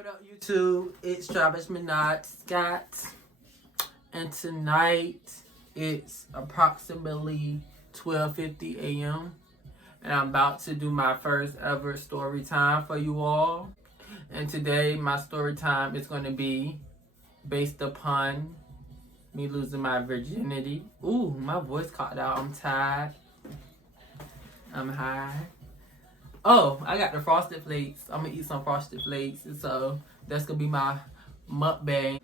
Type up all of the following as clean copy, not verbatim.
what up, YouTube? It's Travis Minot Scott, and tonight it's approximately 12:50 a.m. and I'm about to do my first ever story time for you all. And today my story time is going to be based upon me losing my virginity. Ooh, my voice caught out. I'm tired. I'm high. Oh, I got the Frosted Flakes. I'm gonna eat some Frosted Flakes. So that's gonna be my mukbang.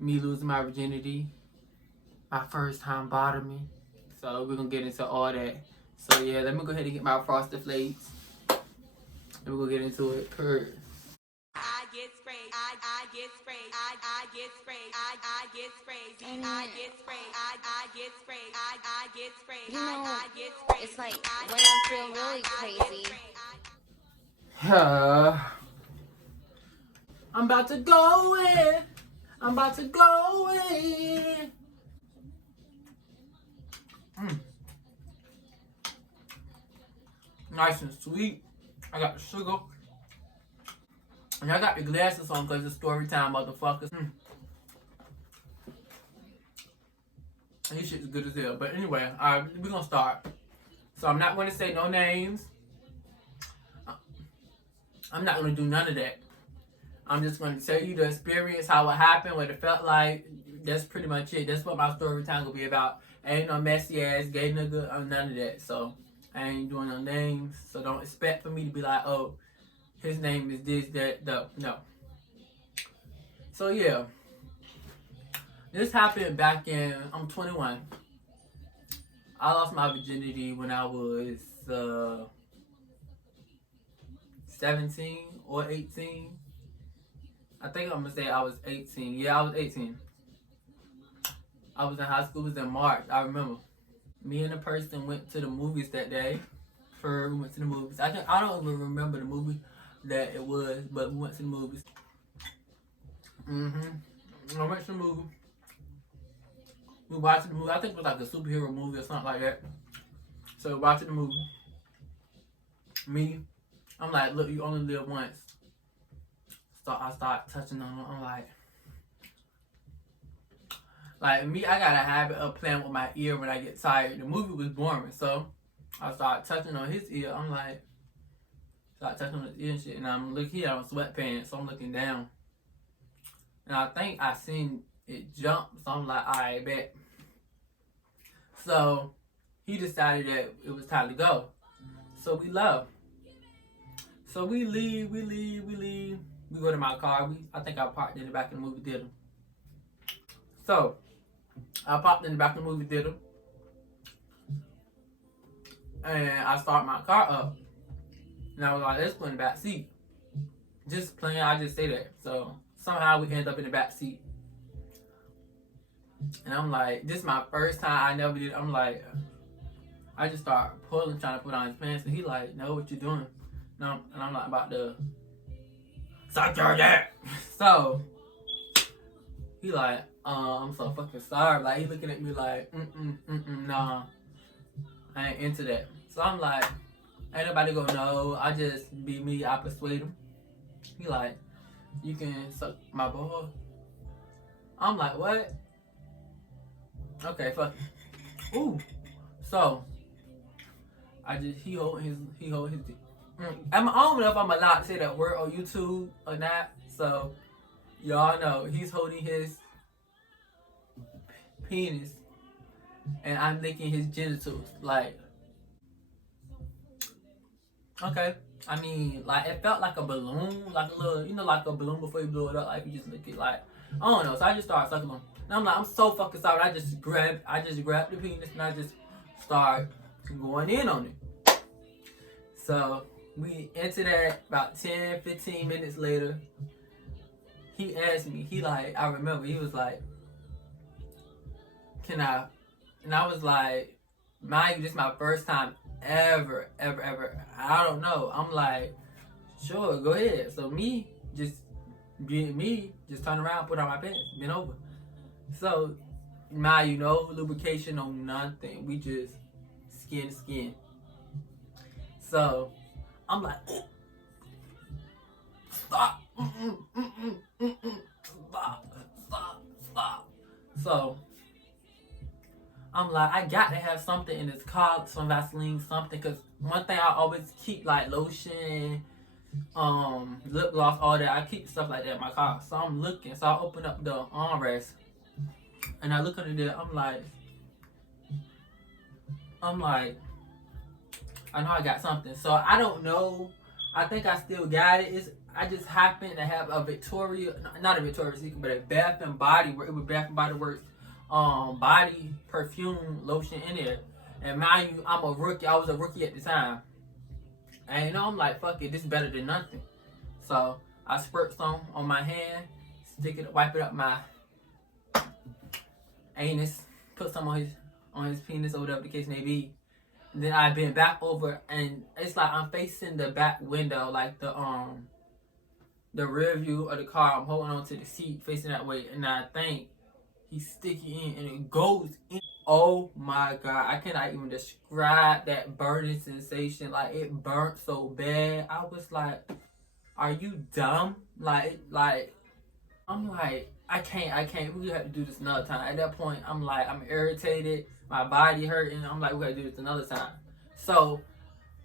Me losing my virginity. My first time bottoming. So we're gonna get into all that. So yeah, let me go ahead and get my Frosted Flakes. And we're gonna get into it. Purr. I get sprayed, I get sprayed, I get sprayed, I get sprayed, I get sprayed, I get sprayed, I get sprayed, I get sprayed. It's like when I feel really crazy. I'm about to go in. I'm about to go in. Nice and sweet. I got the sugar. And I got the glasses on because it's story time, motherfuckers. This shit's good as hell. But anyway, we're gonna start. So I'm not gonna say no names. I'm not gonna do none of that. I'm just gonna tell you the experience, how it happened, what it felt like. That's pretty much it. That's what my story time will be about. Ain't no messy ass gay nigga or none of that. So I ain't doing no names. So don't expect for me to be like, oh, his name is this, that, no. So yeah. This happened back in, I'm 21. I lost my virginity when I was 17 or 18. I think I'm gonna say I was 18. Yeah, I was 18. I was in high school, it was in March, I remember. Me and a person went to the movies that day. We went to the movies. I don't even remember the movie that it was, but we went to the movies. I went to the movie. We watched the movie. I think it was like a superhero movie or something like that. So watching the movie. Me, I'm like, look, you only live once. So I start touching on him. I'm like me, I got a habit of playing with my ear when I get tired. The movie was boring, so I started touching on his ear. I'm like, start touching on his ear and shit. And I'm looking here on sweatpants, so I'm looking down. And I think I seen it jump, so I'm like, alright, bet. So he decided that it was time to go. So we left. So we leave. We go to my car. I think I parked in the back of the movie theater. So I popped in the back of the movie theater. And I start my car up. And I was like, let's go in the back seat. Just playing, I just say that. So somehow we end up in the back seat. And I'm like, this is my first time. I never did. I'm like, I just start pulling, trying to put on his pants. And he like, no, what you doing? No, and I'm like, about to suck your dick. So he like, I'm so fucking sorry. Like, he looking at me like, nah, I ain't into that. So I'm like, ain't nobody gonna know. I just be me. I persuade him. He like, you can suck my ball. I'm like, what? Okay, fuck it. Ooh. So he hold his dick. I don't know if I'm allowed to say that word on YouTube or not. So y'all know he's holding his penis and I'm licking his genitals. Like, okay. I mean, like, it felt like a balloon, like a little, like a balloon before you blow it up, like you just lick it, like, I don't know. So I just started sucking on. And I'm like, I'm so fucking sorry. I just grabbed the penis and I just start going in on it. So we into that about 10, 15 minutes later. He asked me, I remember, he was like, can I? And I was like, mind you, this is my first time ever. I don't know. I'm like, sure, go ahead. So just turn around, put on my pants, bend over. So, no lubrication, no nothing. We just skin to skin. So, I'm like, stop. I'm like, I got to have something in this car, some Vaseline, something. Because one thing I always keep, like, lotion, lip gloss, all that. I keep stuff like that in my car. So I'm looking. So I open up the armrest. And I look under there. I'm like, I know I got something. So I don't know. I think I still got it. I just happen to have a not a Victoria's Secret, but a Bath and Body Works. It was Bath and Body Works body perfume lotion in there. And mind you, I'm a rookie. I was a rookie at the time. And you know, I'm like, fuck it, this is better than nothing. So I squirt some on my hand, wipe it up my anus, put some on his penis or whatever the case may be. And then I bend back over, and it's like I'm facing the back window, like the rear view of the car. I'm holding on to the seat, facing that way, and I think he's sticky in, and it goes in. Oh my god, I cannot even describe that burning sensation. Like, it burnt so bad. I was like, are you dumb? Like, I'm like, I can't. We have to do this another time. At that point, I'm like, I'm irritated. My body hurting. I'm like, we gotta do this another time. So,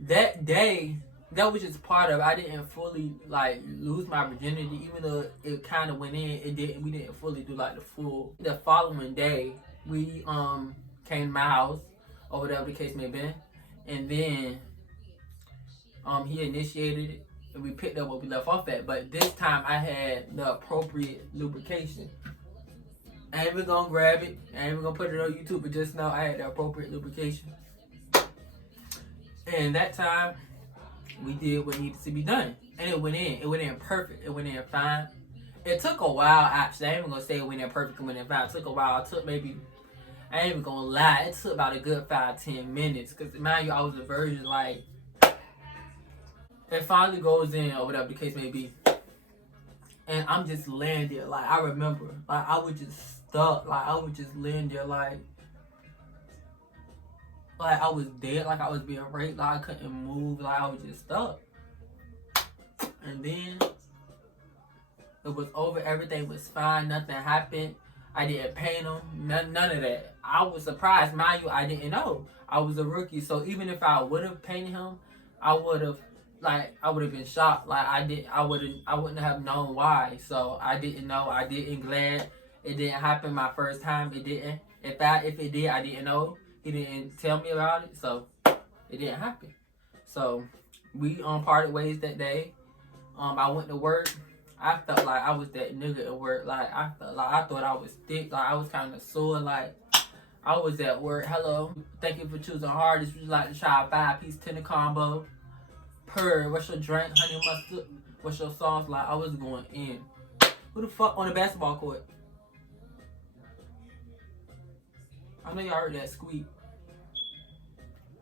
that day, that was just part of it. I didn't fully, like, lose my virginity. Even though it kind of went in, we didn't fully do, like, the full. The following day, we, came to my house, or whatever the case may be. And then, he initiated it. And we picked up what we left off at. But this time, I had the appropriate lubrication. I ain't even gonna grab it. I ain't even gonna put it on YouTube. But just know I had the appropriate lubrication. And that time, we did what needed to be done. And it went in. It went in perfect. It went in fine. It took a while, actually. I ain't even gonna say it went in perfect and went in fine. It took a while. It took maybe, I ain't even gonna lie, it took about a good 5-10 minutes. Because, mind you, I was a virgin, like, it finally goes in, or whatever the case may be. And I'm just laying there, like, I remember, like, I was just stuck, like, I was just laying there, like I was dead, like I was being raped, like I couldn't move, like I was just stuck. And then, it was over, everything was fine, nothing happened. I didn't paint him, none of that. I was surprised, mind you, I didn't know. I was a rookie, so even if I would have painted him, I would have been shocked. Like, I wouldn't have known why. So I didn't know. I didn't. Glad it didn't happen my first time. It didn't. If it did, I didn't know. He didn't tell me about it, so it didn't happen. So we parted ways that day. I went to work. I felt like I was that nigga at work. Like, I felt like I thought I was thick. Like, I was kind of sore. Like, I was at work. Hello, thank you for choosing Hardest. Would you like to try a 5-piece tender combo? What's your drink? Honey mustard? What's your sauce? Like, I was going in. Who the fuck on the basketball court? I know y'all heard that squeak.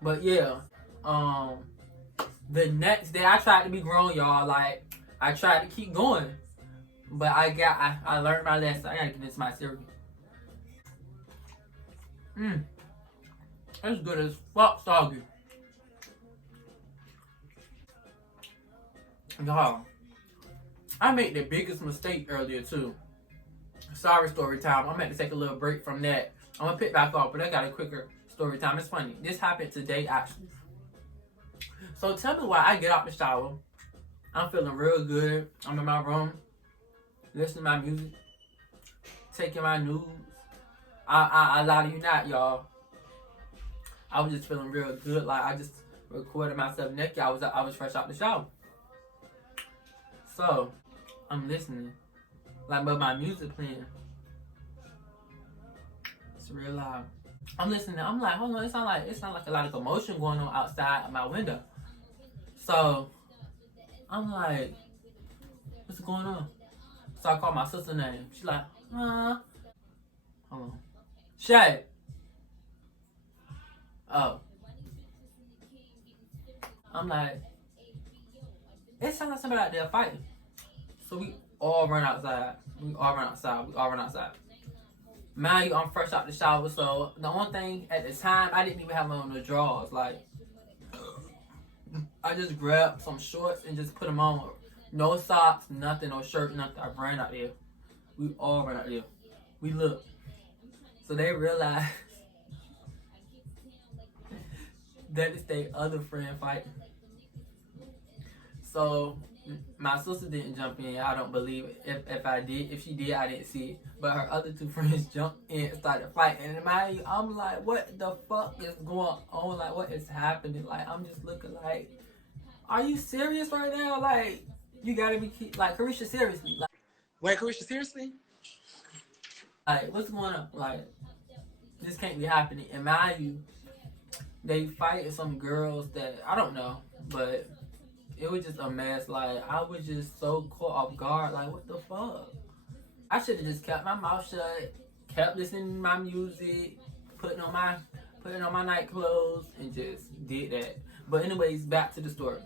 But yeah, the next day I tried to be grown, y'all. Like, I tried to keep going, but I learned my lesson. I gotta get into my cereal. It's good as fuck, soggy. Y'all, I made the biggest mistake earlier too. Sorry, story time. I'm going to take a little break from that. I'm gonna pick back up, but I got a quicker story time. It's funny. This happened today, actually. So tell me why I get out the shower. I'm feeling real good. I'm in my room, listening to my music, taking my news. I lie to you not, y'all. I was just feeling real good. Like, I just recorded myself naked. I was fresh out the shower. So I'm listening, like, but my music playing. It's real loud. I'm listening. I'm like, hold on. It sound like a lot of commotion going on outside of my window. So I'm like, what's going on? So I call my sister's name. She's like, huh? Hold on. Shay. Oh. I'm like, it sounds like somebody out there fighting. So we all run outside. Mind you, I'm fresh out the shower, so the only thing at the time, I didn't even have on the drawers. Like, I just grabbed some shorts and just put them on. No socks, nothing, no shirt, nothing. I ran out there. We all ran out there. We looked. So they realized that is their other friend fighting. So my sister didn't jump in. I don't believe it. If she did, I didn't see it. But her other two friends jumped in and started fighting. And I'm like, what the fuck is going on? Like, what is happening? Like, I'm just looking like, are you serious right now? Like, you gotta be like, Carisha, seriously. Like, wait, Carisha, seriously? Like, what's going on? Like, this can't be happening. And mind you, they fight some girls that I don't know, but it was just a mess. Like, I was just so caught off guard. Like, what the fuck? I should have just kept my mouth shut, kept listening to my music, putting on my night clothes, and just did that. But anyways, back to the story.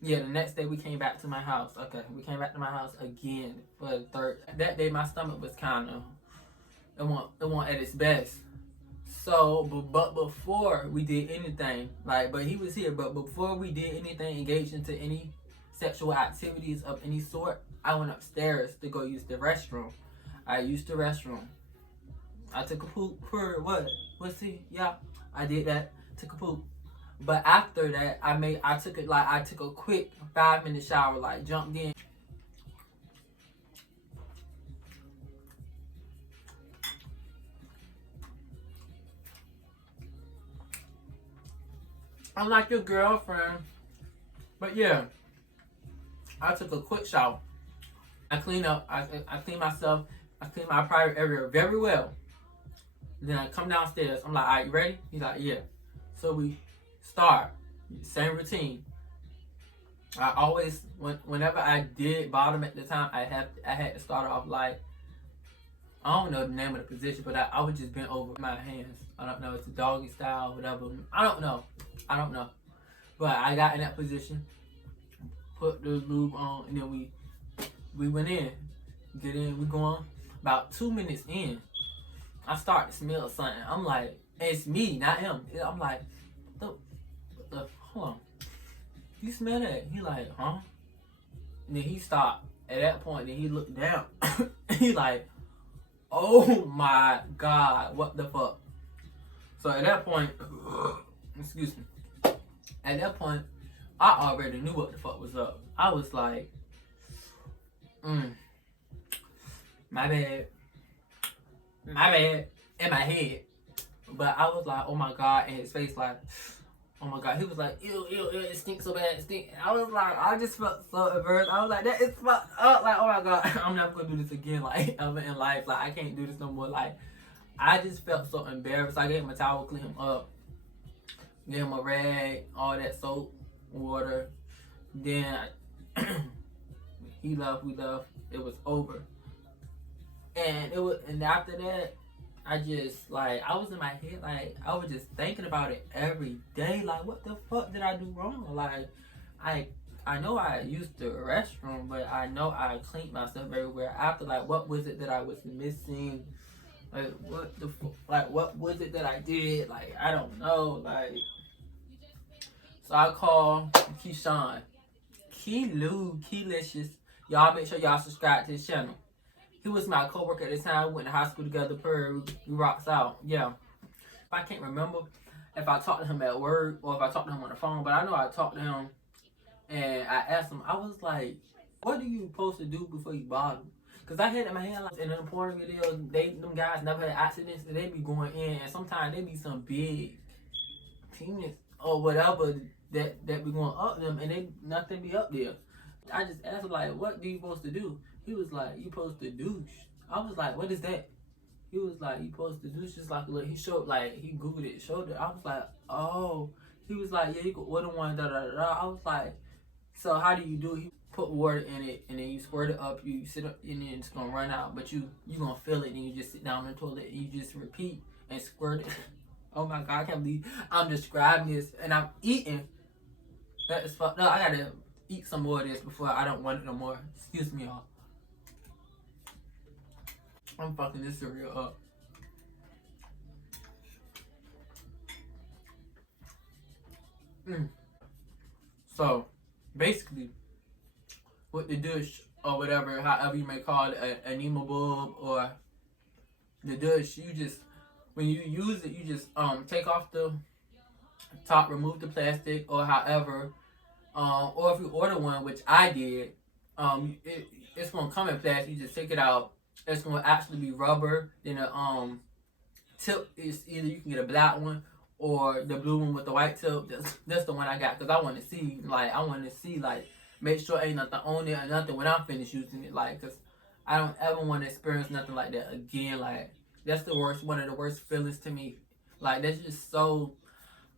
Yeah, the next day we came back to my house. Okay, we came back to my house again for the third. That day my stomach was kind of, it wasn't at its best. So, but before we did anything, like, but he was here, but before we did anything, engaged into any sexual activities of any sort, I went upstairs to go use the restroom. I used the restroom. I took a poop for what? What's he? Yeah, I did that. Took a poop. But after that, I took a quick 5-minute shower, like jumped in. I'm like your girlfriend. But yeah, I took a quick shower. I cleaned up. I cleaned myself. I cleaned my private area very well. Then I come downstairs. I'm like, all right, you ready? He's like, yeah. So we start. Same routine. I always, whenever I did bottom at the time, I had to start off like, I don't know the name of the position, but I would just bend over my hands. I don't know, it's a doggy style, whatever. I don't know. But I got in that position, put the lube on, and then we went in. Get in, we going. About 2 minutes in, I start to smell something. I'm like, it's me, not him. I'm like, hold on. You smell that? He like, huh? And then he stopped. At that point, then he looked down. He like, oh my God, what the fuck? So at that point, excuse me. At that point, I already knew what the fuck was up. I was like, my bad, in my head. But I was like, oh my God, and his face like, oh my God. He was like, ew, it stinks so bad, it stinks. I was like, I just felt so embarrassed. I was like, that is fucked up. Like, oh my God, I'm never gonna do this again, like, ever in life. Like, I can't do this no more. Like, I just felt so embarrassed. I gave him a towel, clean him up, gave him a rag, all that soap, water. Then he left, we left. It was over. And after that, I just, like, I was in my head, like, I was just thinking about it every day. Like, what the fuck did I do wrong? Like, I know I used the restroom, but I know I cleaned myself everywhere after. Like, what was it that I was missing? Like, what was it that I did? Like, I don't know. Like, so I call Keyshawn. Keylicious. Y'all make sure y'all subscribe to his channel. He was my coworker at the time. We went to high school together. We rocks out. Yeah. I can't remember if I talked to him at work or if I talked to him on the phone, but I know I talked to him and I asked him, I was like, what are you supposed to do before you bottom? Because I had in my hand, like, in the porn video, them guys never had accidents, and they be going in, and sometimes they be some big penis or whatever that be going up them, and they nothing be up there. I just asked him, like, what do you supposed to do? He was like, you supposed to douche. I was like, what is that? He was like, you supposed to douche. Just like, look, he showed, like, he Googled it, showed it. I was like, oh. He was like, yeah, you could order one, da da da. I was like, so how do you do it? He put water in it, and then you squirt it up, you sit up, and then it's gonna run out, but you gonna feel it, and you just sit down on the toilet, and you just repeat and squirt it. Oh my God, I can't believe I'm describing this, and I'm eating. That is fucked up. I gotta eat some more of this before I don't want it no more. Excuse me, y'all. I'm fucking this cereal up. So, basically, with the douche or whatever, however you may call it, an enema bulb or the douche, when you use it, you just take off the top, remove the plastic, or however, or if you order one, which I did, it's gonna come in plastic. You just take it out. It's gonna actually be rubber. Then the tip is either you can get a black one or the blue one with the white tip. That's the one I got because I want to see make sure ain't nothing on it or nothing when I'm finished using it, like, because I don't ever want to experience nothing like that again. Like, that's one of the worst feelings to me. Like, that's just so,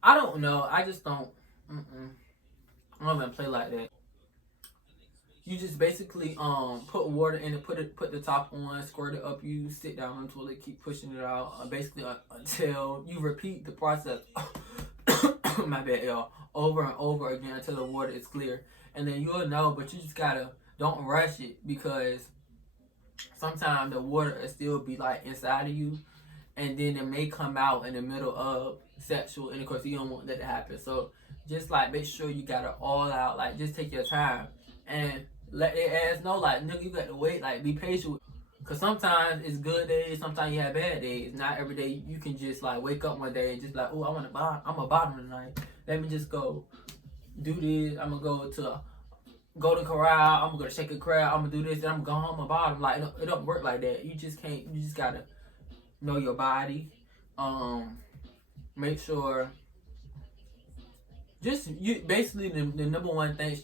I don't know. I just don't. I don't even play like that. You just basically put water in it, put the top on, squirt it up. You sit down on the toilet, keep pushing it out, basically until you repeat the process. My bad, y'all. Over and over again until the water is clear, and then you'll know. But you just gotta don't rush it because sometimes the water will still be like inside of you, and then it may come out in the middle of sexual intercourse. You don't want that to happen. So just like make sure you got it all out. Like, just take your time and let their ass know, like, nigga, you got to wait. Like, be patient. Cause sometimes it's good days, sometimes you have bad days. Not every day you can just like wake up one day and just like, oh, I'm a bottom tonight. Let me just go do this. I'm gonna go to Golden Corral. I'm gonna go to Shake a Crab. I'm gonna do this. And I'm gonna go home a bottom. Like, it don't work like that. You just can't. You just gotta know your body. Make sure. You basically the number one thing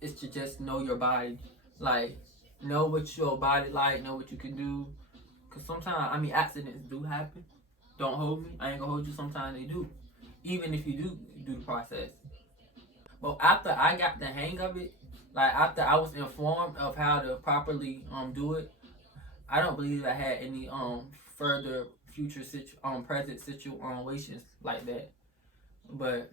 is to just know your body. Like, know what your body like, know what you can do. Cause sometimes, I mean, accidents do happen. Don't hold me. I ain't gonna hold you. Sometimes they do. Even if you do the process. But after I got the hang of it, like after I was informed of how to properly do it, I don't believe I had any further future present situations like that. But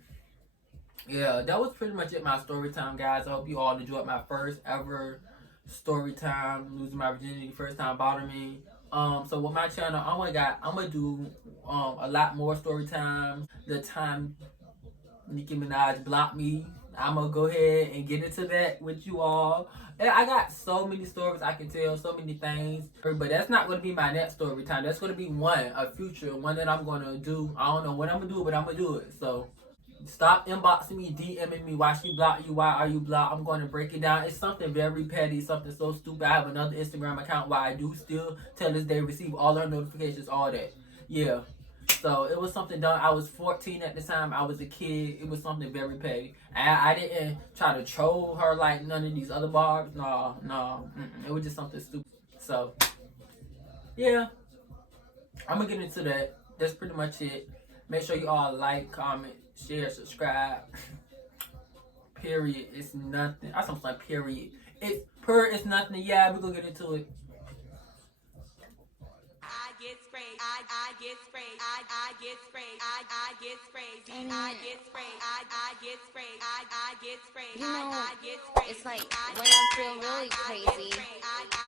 yeah, that was pretty much it, my story time, guys. I hope you all enjoyed my first ever story time, losing my virginity, first time bottoming. So with my channel, I'm gonna do a lot more story times. The time Nicki Minaj blocked me, I'm gonna go ahead and get into that with you all. And I got so many stories I can tell, so many things. But that's not gonna be my next story time. That's gonna be a future one that I'm gonna do. I don't know when I'm gonna do it, but I'm gonna do it. So stop inboxing me, DMing me. Why she blocked you? Why are you blocked? I'm going to break it down. It's something very petty, something so stupid. I have another Instagram account where I do still, till this day, receive all her notifications, all that. Yeah. So it was something done. I was 14 at the time. I was a kid. It was something very petty. I didn't try to troll her like none of these other barbs. No. It was just something stupid. So, yeah. I'm going to get into that. That's pretty much it. Make sure you all like, comment, share, subscribe. Period. It's nothing. I something like period. It's nothing. Yeah, we're gonna get into it. I get sprayed. I get sprayed. I get sprayed. I get sprayed. I get sprayed. I get sprayed. I get sprayed. You know, I get sprayed. it's like when I feel really crazy.